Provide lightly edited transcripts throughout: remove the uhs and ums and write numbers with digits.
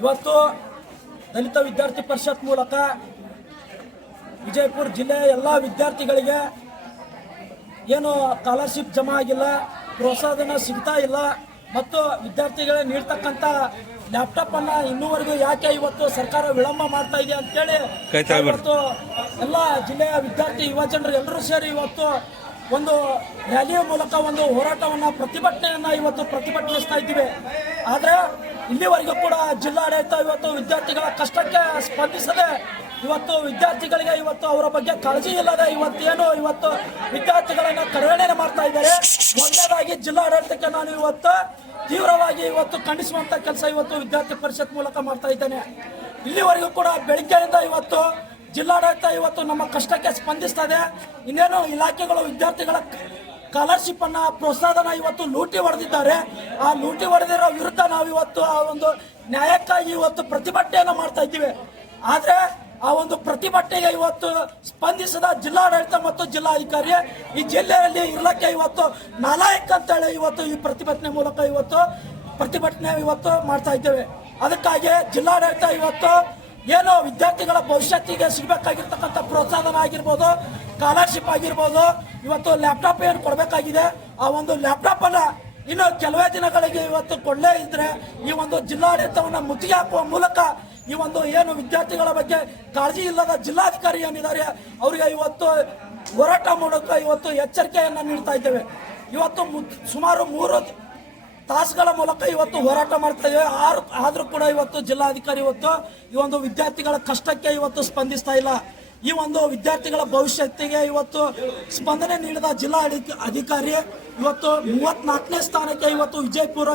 ಇವತ್ತು ದಲಿತ ವಿದ್ಯಾರ್ಥಿ ಪರಿಷತ್ ಮೂಲಕ ವಿಜಯಪುರ ಜಿಲ್ಲೆಯ ಎಲ್ಲ ವಿದ್ಯಾರ್ಥಿಗಳಿಗೆ ಏನು ಸ್ಕಾಲರ್ಶಿಪ್ ಜಮಾ ಆಗಿಲ್ಲ, ಪ್ರೋತ್ಸಾಹಧನ ಸಿಗ್ತಾ ಇಲ್ಲ ಮತ್ತು ವಿದ್ಯಾರ್ಥಿಗಳಿಗೆ ನೀಡ್ತಕ್ಕಂಥ ಲ್ಯಾಪ್ಟಾಪ್ ಅನ್ನ ಇನ್ನೂವರೆಗೂ ಯಾಕೆ ಇವತ್ತು ಸರ್ಕಾರ ವಿಳಂಬ ಮಾಡ್ತಾ ಇದೆ ಅಂತೇಳಿ ಇವತ್ತು ಎಲ್ಲ ಜಿಲ್ಲೆಯ ವಿದ್ಯಾರ್ಥಿ ಯುವ ಜನರು ಎಲ್ಲರೂ ಸೇರಿ ಇವತ್ತು ಒಂದು ರ್ಯಾಲಿಯ ಮೂಲಕ ಒಂದು ಹೋರಾಟವನ್ನು ಪ್ರತಿಭಟನೆಯನ್ನು ಇವತ್ತು ಪ್ರತಿಭಟಿಸ್ತಾ ಇದ್ದೀವಿ. ಆದರೆ ಇಲ್ಲಿವರೆಗೂ ಕೂಡ ಜಿಲ್ಲಾಡಳಿತ ಇವತ್ತು ವಿದ್ಯಾರ್ಥಿಗಳ ಕಷ್ಟಕ್ಕೆ ಸ್ಪಂದಿಸದೆ ಇವತ್ತು ವಿದ್ಯಾರ್ಥಿಗಳಿಗೆ ಇವತ್ತು ಅವರ ಬಗ್ಗೆ ಕಾಳಜಿ ಇಲ್ಲದೆ ಇವತ್ತು ವಿದ್ಯಾರ್ಥಿಗಳನ್ನ ಕಡೆಗಣನೆ ಮಾಡ್ತಾ ಇದ್ದಾರೆ. ಮೊದಲನೇದಾಗಿ ಜಿಲ್ಲಾಡಳಿತಕ್ಕೆ ನಾನು ಇವತ್ತು ತೀವ್ರವಾಗಿ ಖಂಡಿಸುವಂತ ಕೆಲಸ ಇವತ್ತು ವಿದ್ಯಾರ್ಥಿ ಪರಿಷತ್ ಮೂಲಕ ಮಾಡ್ತಾ ಇದ್ದೇನೆ. ಇಲ್ಲಿವರೆಗೂ ಕೂಡ ಬೆಳಿಗ್ಗೆಯಿಂದ ಇವತ್ತು ಜಿಲ್ಲಾಡಳಿತ ಇವತ್ತು ನಮ್ಮ ಕಷ್ಟಕ್ಕೆ ಸ್ಪಂದಿಸ್ತಾ ಇದೆ. ಇನ್ನೇನು ಇಲಾಖೆಗಳು ವಿದ್ಯಾರ್ಥಿಗಳ ಸ್ಕಾಲರ್ಶಿಪ್ ಅನ್ನ ಪ್ರೋತ್ಸಾಹನ ಇವತ್ತು ಲೂಟಿ ಹೊಡೆದಿದ್ದಾರೆ. ಆ ಲೂಟಿ ಹೊಡೆದಿರೋ ವಿರುದ್ಧ ನಾವು ಇವತ್ತು ಆ ಒಂದು ನ್ಯಾಯಕ್ಕಾಗಿ ಇವತ್ತು ಪ್ರತಿಭಟನೆಯನ್ನು ಮಾಡ್ತಾ ಇದ್ದೀವಿ. ಆದ್ರೆ ಆ ಒಂದು ಪ್ರತಿಭಟನೆಗೆ ಇವತ್ತು ಸ್ಪಂದಿಸದ ಜಿಲ್ಲಾಡಳಿತ ಮತ್ತು ಜಿಲ್ಲಾಧಿಕಾರಿ ಈ ಜಿಲ್ಲೆಯಲ್ಲಿ ಇರ್ಲಕ್ಕೆ ಇವತ್ತು ನಾಲಾಯಕ್ ಅಂತೇಳಿ ಇವತ್ತು ಈ ಪ್ರತಿಭಟನೆ ಮೂಲಕ ಪ್ರತಿಭಟನೆ ಮಾಡ್ತಾ ಇದ್ದೇವೆ. ಅದಕ್ಕಾಗಿ ಜಿಲ್ಲಾಡಳಿತ ಇವತ್ತು ಏನು ವಿದ್ಯಾರ್ಥಿಗಳ ಭವಿಷ್ಯತ್ತಿಗೆ ಸಿಗಬೇಕಾಗಿರ್ತಕ್ಕಂಥ ಪ್ರೋತ್ಸಾಹನ ಆಗಿರ್ಬೋದು, ಸ್ಕಾಲರ್ಶಿಪ್ ಆಗಿರ್ಬೋದು, ಇವತ್ತು ಲ್ಯಾಪ್ಟಾಪ್ ಏನು ಕೊಡಬೇಕಾಗಿದೆ ಆ ಒಂದು ಲ್ಯಾಪ್ಟಾಪ್ ಅನ್ನ ಇನ್ನು ಕೆಲವೇ ದಿನಗಳಿಗೆ ಇವತ್ತು ಕೊಡಲೇ ಇದ್ರೆ ಈ ಒಂದು ಜಿಲ್ಲಾಡಳಿತವನ್ನು ಮುತ್ತಿಗೆ ಹಾಕುವ ಮೂಲಕ ಈ ಒಂದು ಏನು ವಿದ್ಯಾರ್ಥಿಗಳ ಬಗ್ಗೆ ಕಾಳಜಿ ಇಲ್ಲದ ಜಿಲ್ಲಾಧಿಕಾರಿ ಏನಿದ್ದಾರೆ ಅವರಿಗೆ ಇವತ್ತು ಹೋರಾಟ ಮೂಲಕ ಎಚ್ಚರಿಕೆಯನ್ನು ನೀಡ್ತಾ ಇದ್ದೇವೆ. ಇವತ್ತು ಸುಮಾರು 3 ತಾಸುಗಳ ಮೂಲಕ ಹೋರಾಟ ಮಾಡ್ತಾ ಇದ್ದೇವೆ. ಆದ್ರೂ ಕೂಡ ಜಿಲ್ಲಾಧಿಕಾರಿ ಈ ಒಂದು ವಿದ್ಯಾರ್ಥಿಗಳ ಕಷ್ಟಕ್ಕೆ ಸ್ಪಂದಿಸ್ತಾ ಇಲ್ಲ. ಈ ಒಂದು ವಿದ್ಯಾರ್ಥಿಗಳ ಭವಿಷ್ಯತ್ತಿಗೆ ಸ್ಪಂದನೆ ನೀಡಿದ ಜಿಲ್ಲಾ ಅಧಿಕಾರಿ 34ನೇ ಸ್ಥಾನಕ್ಕೆ ವಿಜಯಪುರ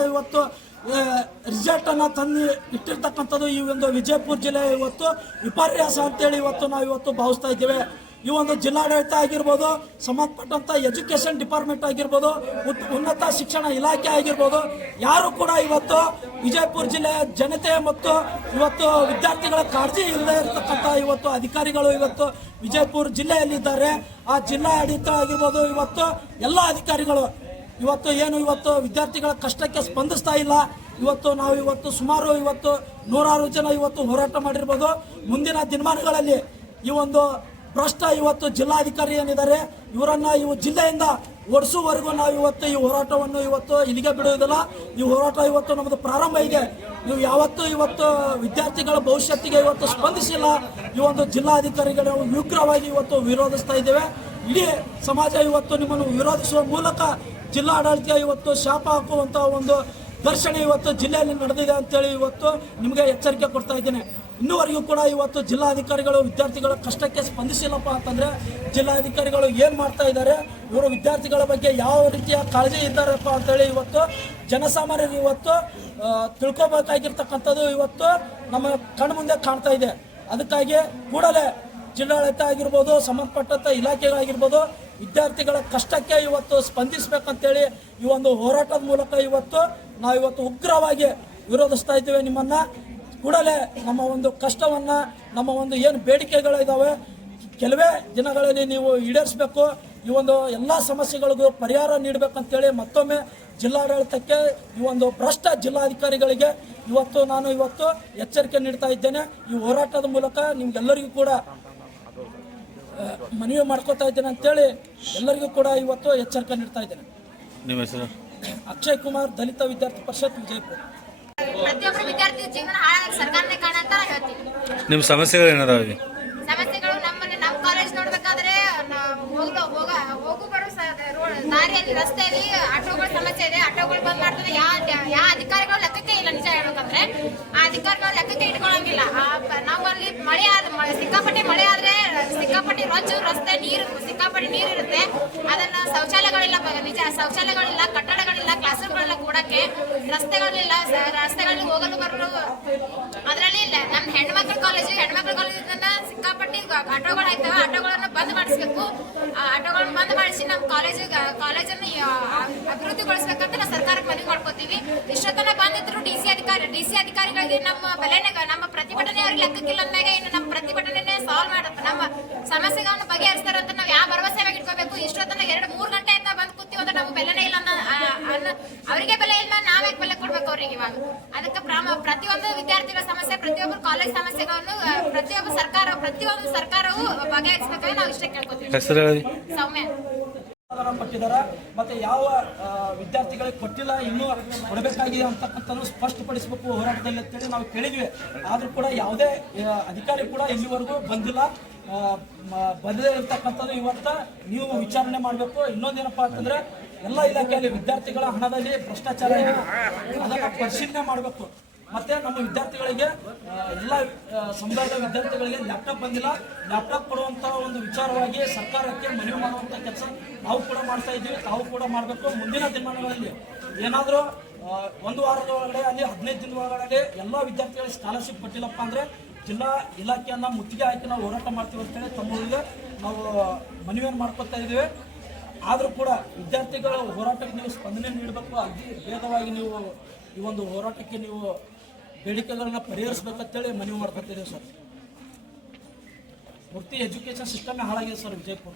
ರಿಸಲ್ಟ್ ಅನ್ನ ತಂದು ಇಟ್ಟಿರ್ತಕ್ಕಂಥದ್ದು ಈ ಒಂದು ವಿಜಯಪುರ ಜಿಲ್ಲೆ ವಿಪರ್ಯಾಸ ಅಂತೇಳಿ ನಾವು ಭಾವಿಸ್ತಾ ಇದ್ದೇವೆ. ಈ ಒಂದು ಜಿಲ್ಲಾಡಳಿತ ಆಗಿರ್ಬೋದು, ಸಂಬಂಧಪಟ್ಟಂತ ಎಜುಕೇಶನ್ ಡಿಪಾರ್ಟ್ಮೆಂಟ್ ಆಗಿರ್ಬೋದು, ಉನ್ನತ ಶಿಕ್ಷಣ ಇಲಾಖೆ ಆಗಿರ್ಬೋದು, ಯಾರು ಕೂಡ ವಿಜಯಪುರ ಜಿಲ್ಲೆಯ ಜನತೆ ಮತ್ತು ವಿದ್ಯಾರ್ಥಿಗಳ ಕಾಳಜಿ ಇಲ್ಲದೆ ಇರತಕ್ಕಂಥ ಅಧಿಕಾರಿಗಳು ವಿಜಯಪುರ ಜಿಲ್ಲೆಯಲ್ಲಿದ್ದಾರೆ. ಆ ಜಿಲ್ಲಾ ಆಡಳಿತ ಆಗಿರ್ಬೋದು, ಎಲ್ಲ ಅಧಿಕಾರಿಗಳು ಏನು ವಿದ್ಯಾರ್ಥಿಗಳ ಕಷ್ಟಕ್ಕೆ ಸ್ಪಂದಿಸ್ತಾ ಇಲ್ಲ. ನಾವು ಸುಮಾರು 100 ಜನ ಹೋರಾಟ ಮಾಡಿರ್ಬೋದು. ಮುಂದಿನ ದಿನಮಾನಗಳಲ್ಲಿ ಈ ಒಂದು ಭ್ರಷ್ಟ ಜಿಲ್ಲಾಧಿಕಾರಿ ಏನಿದ್ದಾರೆ ಇವರನ್ನ ಜಿಲ್ಲೆಯಿಂದ ಓಡಿಸುವವರೆಗೂ ನಾವು ಈ ಹೋರಾಟವನ್ನು ಇಲ್ಲಿಗೆ ಬಿಡುವುದಿಲ್ಲ. ಈ ಹೋರಾಟ ನಮ್ಮದು ಪ್ರಾರಂಭ ಇದೆ. ನೀವು ಯಾವತ್ತೂ ವಿದ್ಯಾರ್ಥಿಗಳ ಭವಿಷ್ಯತ್ತಿಗೆ ಸ್ಪಂದಿಸಿಲ್ಲ. ಈ ಒಂದು ಜಿಲ್ಲಾಧಿಕಾರಿಗಳು ಉಗ್ರವಾಗಿ ವಿರೋಧಿಸ್ತಾ ಇದ್ದೇವೆ. ಇಡೀ ಸಮಾಜ ನಿಮ್ಮನ್ನು ವಿರೋಧಿಸುವ ಮೂಲಕ ಜಿಲ್ಲಾಡಳಿತ ಶಾಪ ಹಾಕುವಂತ ಒಂದು ಘರ್ಷಣೆ ಜಿಲ್ಲೆಯಲ್ಲಿ ನಡೆದಿದೆ ಅಂತೇಳಿ ನಿಮಗೆ ಎಚ್ಚರಿಕೆ ಕೊಡ್ತಾ ಇದ್ದೇನೆ. ಇನ್ನೂವರೆಗೂ ಕೂಡ ಜಿಲ್ಲಾಧಿಕಾರಿಗಳು ವಿದ್ಯಾರ್ಥಿಗಳ ಕಷ್ಟಕ್ಕೆ ಸ್ಪಂದಿಸಿಲ್ಲಪ್ಪ ಅಂತಂದ್ರೆ ಜಿಲ್ಲಾಧಿಕಾರಿಗಳು ಏನ್ ಮಾಡ್ತಾ ಇದ್ದಾರೆ, ಇವರು ವಿದ್ಯಾರ್ಥಿಗಳ ಬಗ್ಗೆ ಯಾವ ರೀತಿಯ ಕಾಳಜಿ ಇದ್ದಾರಪ್ಪ ಅಂತೇಳಿ ಜನಸಾಮಾನ್ಯರು ತಿಳ್ಕೊಬೇಕಾಗಿರ್ತಕ್ಕಂಥದ್ದು ನಮ್ಮ ಕಣ್ಣು ಮುಂದೆ ಕಾಣ್ತಾ ಇದೆ. ಅದಕ್ಕಾಗಿ ಕೂಡಲೇ ಜಿಲ್ಲಾಡಳಿತ ಆಗಿರ್ಬೋದು, ಸಂಬಂಧಪಟ್ಟಂತ ಇಲಾಖೆಗಳಾಗಿರ್ಬೋದು, ವಿದ್ಯಾರ್ಥಿಗಳ ಕಷ್ಟಕ್ಕೆ ಸ್ಪಂದಿಸಬೇಕಂತೇಳಿ ಈ ಒಂದು ಹೋರಾಟದ ಮೂಲಕ ನಾವು ಉಗ್ರವಾಗಿ ವಿರೋಧಿಸ್ತಾ ಇದ್ದೇವೆ. ನಿಮ್ಮನ್ನ ಕೂಡಲೇ ನಮ್ಮ ಒಂದು ಕಷ್ಟವನ್ನ, ನಮ್ಮ ಒಂದು ಏನು ಬೇಡಿಕೆಗಳಿದಾವೆ ಕೆಲವೇ ದಿನಗಳಲ್ಲಿ ನೀವು ಈಡೇರಿಸಬೇಕು. ಈ ಒಂದು ಎಲ್ಲ ಸಮಸ್ಯೆಗಳಿಗೂ ಪರಿಹಾರ ನೀಡಬೇಕಂತೇಳಿ ಮತ್ತೊಮ್ಮೆ ಜಿಲ್ಲಾಡಳಿತಕ್ಕೆ, ಈ ಒಂದು ಭ್ರಷ್ಟ ಜಿಲ್ಲಾಧಿಕಾರಿಗಳಿಗೆ ನಾನು ಎಚ್ಚರಿಕೆ ನೀಡ್ತಾ ಇದ್ದೇನೆ. ಈ ಹೋರಾಟದ ಮೂಲಕ ನಿಮ್ಗೆಲ್ಲರಿಗೂ ಕೂಡ ಮನವಿ ಮಾಡ್ಕೋತಾ ಇದ್ದೇನೆ ಅಂತೇಳಿ ಎಲ್ಲರಿಗೂ ಕೂಡ ಎಚ್ಚರಿಕೆ ನೀಡ್ತಾ ಇದ್ದೇನೆ. ನಿಮ್ಮ ಹೆಸರು? ಅಕ್ಷಯ್ ಕುಮಾರ್, ದಲಿತ ವಿದ್ಯಾರ್ಥಿ ಪರಿಷತ್, ವಿಜಯಪುರ. ಪ್ರತಿಯೊಬ್ಬ ವಿದ್ಯಾರ್ಥಿ ಜೀವನ ಹಾಳಾಗಿ ಸರ್ಕಾರನೇ ಕಾರಣ ಅಂತ ಹೇಳ್ತೀವಿ. ನಿಮ್ಮ ಸಮಸ್ಯೆಗಳು ಏನಾದಾವೆ? ಸಮಸ್ಯೆಗಳು ನಮ್ಮ ಕಾಲೇಜ್ ನೋಡ್ಬೇಕಾದ್ರೆ ಹೋಗು ಬರೋ ದಾರಿಯಲ್ಲಿ ರಸ್ತೆಯಲ್ಲಿ ಆಟೋಗಳ ಸಮಸ್ಯೆ ಇದೆ. ಆಟೋಗಳು ಬಂದ್ ಮಾಡ್ತಾರೆ. ಯಾವ ಅಧಿಕಾರಿಗಳು ಲೆಕ್ಕಕ್ಕೆ ಇಲ್ಲ. ನಿಜ ಹೇಳ್ಬೇಕಂದ್ರೆ ಆ ಅಧಿಕಾರಿಗಳು ಲೆಕ್ಕಕ್ಕೆ ಇಟ್ಕೊಳಂಗಿಲ್ಲ. ನಾವು ಅಲ್ಲಿ ಸಿಕ್ಕಾಪಟ್ಟೆ ಮಳೆ ಆದ್ರೆ ಸಿಕ್ಕಾಪಟ್ಟೆ ರಸ್ತೆ ನೀರು ಸಿಕ್ಕಾಪಟ್ಟೆ ನೀರು ಇರುತ್ತೆ. ಅದನ್ನ ಶೌಚಾಲಯಗಳಿಲ್ಲ, ನಿಜ ಶೌಚಾಲಯಗಳಿಲ್ಲ, ಕಟ್ಟಡಗಳಿಲ್ಲ, ಕ್ಲಾಸ್ ರೂಮ್ಗಳಿಲ್ಲ, ಕೂಡಕ್ಕೆ ರಸ್ತೆಗಳಿಲ್ಲ, ರಸ್ತೆಗಳಲ್ಲಿ ಹೋಗಲು ಬರಲು. ಅದರಲ್ಲಿ ನಮ್ಮ ಹೆಣ್ಮಕ್ಳ ಕಾಲೇಜಿಂದ ಸಿಕ್ಕಾಪಟ್ಟಿ ಆಟೋಗಳು ಆಯ್ತವೆ. ಆಟೋಗಳನ್ನ ಬಂದ್ ಮಾಡಿಸ್ಬೇಕು. ಆಟೋಗಳನ್ನ ಬಂದ್ ಮಾಡಿಸಿ ನಮ್ಮ ಕಾಲೇಜನ್ನು ಅಭಿವೃದ್ಧಿಗೊಳಿಸ್ಬೇಕಂತ ನಾವು ಸರ್ಕಾರಕ್ಕೆ ಮನವಿ ಮಾಡ್ಕೋತೀವಿ. ಇಷ್ಟೊತ್ತನ ಬಂದಿದ್ರು ಡಿ ಸಿ ಅಧಿಕಾರಿಗಳಿಗೆ ನಮ್ಮ ಪ್ರತಿಭಟನೆ ಅವ್ರಿಗೆ ಲೆಕ್ಕಕ್ಕಿಲ್ಲ ಅಂದಾಗ ಇನ್ನು ನಮ್ಮ ಪ್ರತಿಭಟನೆ ಸಾಲ್ವ್ ಮಾಡುತ್ತೆ, ನಮ್ಮ ಸಮಸ್ಯೆಗಳನ್ನು ಬಗೆಹರಿಸ್ತಾರಂತ ನಾವು ಯಾವ ಭರವಸೆ ಇಟ್ಕೋಬೇಕು. ಇಷ್ಟೊತ್ತನ 2-3 ಗಂಟೆ ಅಂತ ಬಂದ್ ಕೂತೀವಿ ಅಂದ್ರೆ ನಮ್ಗೆ ಬೆಲೆನೇ ಇಲ್ಲ. ಅವರಿಗೆ ಬೆಲೆ ಇಲ್ಲ, ನಾವೇ ಬೆಲೆ ಕೊಡ್ಬೇಕು ಅವ್ರಿಗೆ. ಇವಾಗ ಅದಕ್ಕೆ ಪ್ರತಿ ಪ್ರತಿಯೊಂದು ವಿದ್ಯಾರ್ಥಿಗಳ ಸಮಸ್ಯೆ, ಪ್ರತಿಯೊಬ್ಬರು ಕಾಲೇಜ್ ಸಮಸ್ಯೆಗಳನ್ನು ಪ್ರತಿಯೊಂದು ಸರ್ಕಾರವು ಬಗೆಹರಿಸಬೇಕಾಗಿ ನಾವು ಇಷ್ಟ ಕೇಳ್ಕೊತೀವಿ. ಹೆಸರು ಹೇಳಿ. ಸೌಮ್ಯ ಕೊಟ್ಟಿದ್ದಾರೆ ಮತ್ತೆ ಯಾವ ವಿದ್ಯಾರ್ಥಿಗಳಿಗೆ ಕೊಟ್ಟಿಲ್ಲ, ಇನ್ನೂ ಕೊಡಬೇಕಾಗಿದೆ ಅಂತಕ್ಕಂಥದ್ದು ಸ್ಪಷ್ಟಪಡಿಸಬೇಕು ಹೋರಾಟದಲ್ಲಿ ಅಂತೇಳಿ ನಾವು ಕೇಳಿದ್ವಿ. ಆದ್ರೂ ಕೂಡ ಯಾವುದೇ ಅಧಿಕಾರಿ ಕೂಡ ಇಲ್ಲಿವರೆಗೂ ಬಂದಿಲ್ಲ. ಬಂದೇ ಇರ್ತಕ್ಕಂಥದ್ದು ಇವತ್ತು ನೀವು ವಿಚಾರಣೆ ಮಾಡಬೇಕು. ಇನ್ನೊಂದೇನಪ್ಪ ಅಂತಂದ್ರೆ ಎಲ್ಲ ಇಲಾಖೆಯಲ್ಲಿ ವಿದ್ಯಾರ್ಥಿಗಳ ಹಣದಲ್ಲಿ ಭ್ರಷ್ಟಾಚಾರ ಇದೆ, ಅದನ್ನು ಪರಿಶೀಲನೆ ಮಾಡಬೇಕು. ಮತ್ತೆ ನಮ್ಮ ವಿದ್ಯಾರ್ಥಿಗಳಿಗೆ ಎಲ್ಲ ಸಮುದಾಯದ ವಿದ್ಯಾರ್ಥಿಗಳಿಗೆ ಲ್ಯಾಪ್ಟಾಪ್ ಬಂದಿಲ್ಲ, ಲ್ಯಾಪ್ಟಾಪ್ ಕೊಡುವಂತ ಒಂದು ವಿಚಾರವಾಗಿ ಸರ್ಕಾರಕ್ಕೆ ಮನವಿ ಮಾಡುವಂತ ಕೆಲಸ ನಾವು ಕೂಡ ಮಾಡ್ತಾ ಇದ್ದೀವಿ, ತಾವು ಕೂಡ ಮಾಡಬೇಕು. ಮುಂದಿನ ದಿನಮಾನಗಳಲ್ಲಿ ಏನಾದರೂ ಒಂದು ವಾರದ ಒಳಗಡೆ ಅಲ್ಲಿ 15 ದಿನದ ಒಳಗಡೆ ಎಲ್ಲ ವಿದ್ಯಾರ್ಥಿಗಳಿಗೆ ಸ್ಕಾಲರ್ಶಿಪ್ ಕೊಟ್ಟಿಲ್ಲಪ್ಪ ಅಂದ್ರೆ ಜಿಲ್ಲಾ ಇಲಾಖೆಯನ್ನ ಮುತ್ತಿಗೆ ಹಾಕಿ ನಾವು ಹೋರಾಟ ಮಾಡ್ತೀವಿ ಅಂತೇಳಿ ತಮ್ಮಗಳಿಗೆ ನಾವು ಮನವಿಯನ್ನು ಮಾಡ್ಕೊತಾ ಇದ್ದೀವಿ. ಆದರೂ ಕೂಡ ವಿದ್ಯಾರ್ಥಿಗಳ ಹೋರಾಟಕ್ಕೆ ನೀವು ಸ್ಪಂದನೆ ನೀಡಬೇಕು. ಅತಿ ವೇಗವಾಗಿ ನೀವು ಈ ಒಂದು ಹೋರಾಟಕ್ಕೆ ನೀವು ಬೇಡಿಕೆಗಳನ್ನ ಪರಿಹರಿಸಬೇಕಂತೇಳಿ ಮನವಿ ಮಾಡ್ಕೊತಿದ್ದೀವಿ ಸರ್. ಪೂರ್ತಿ ಎಜುಕೇಶನ್ ಸಿಸ್ಟಮೇ ಹಾಳಾಗಿದೆ ಸರ್ ವಿಜಯಪುರ.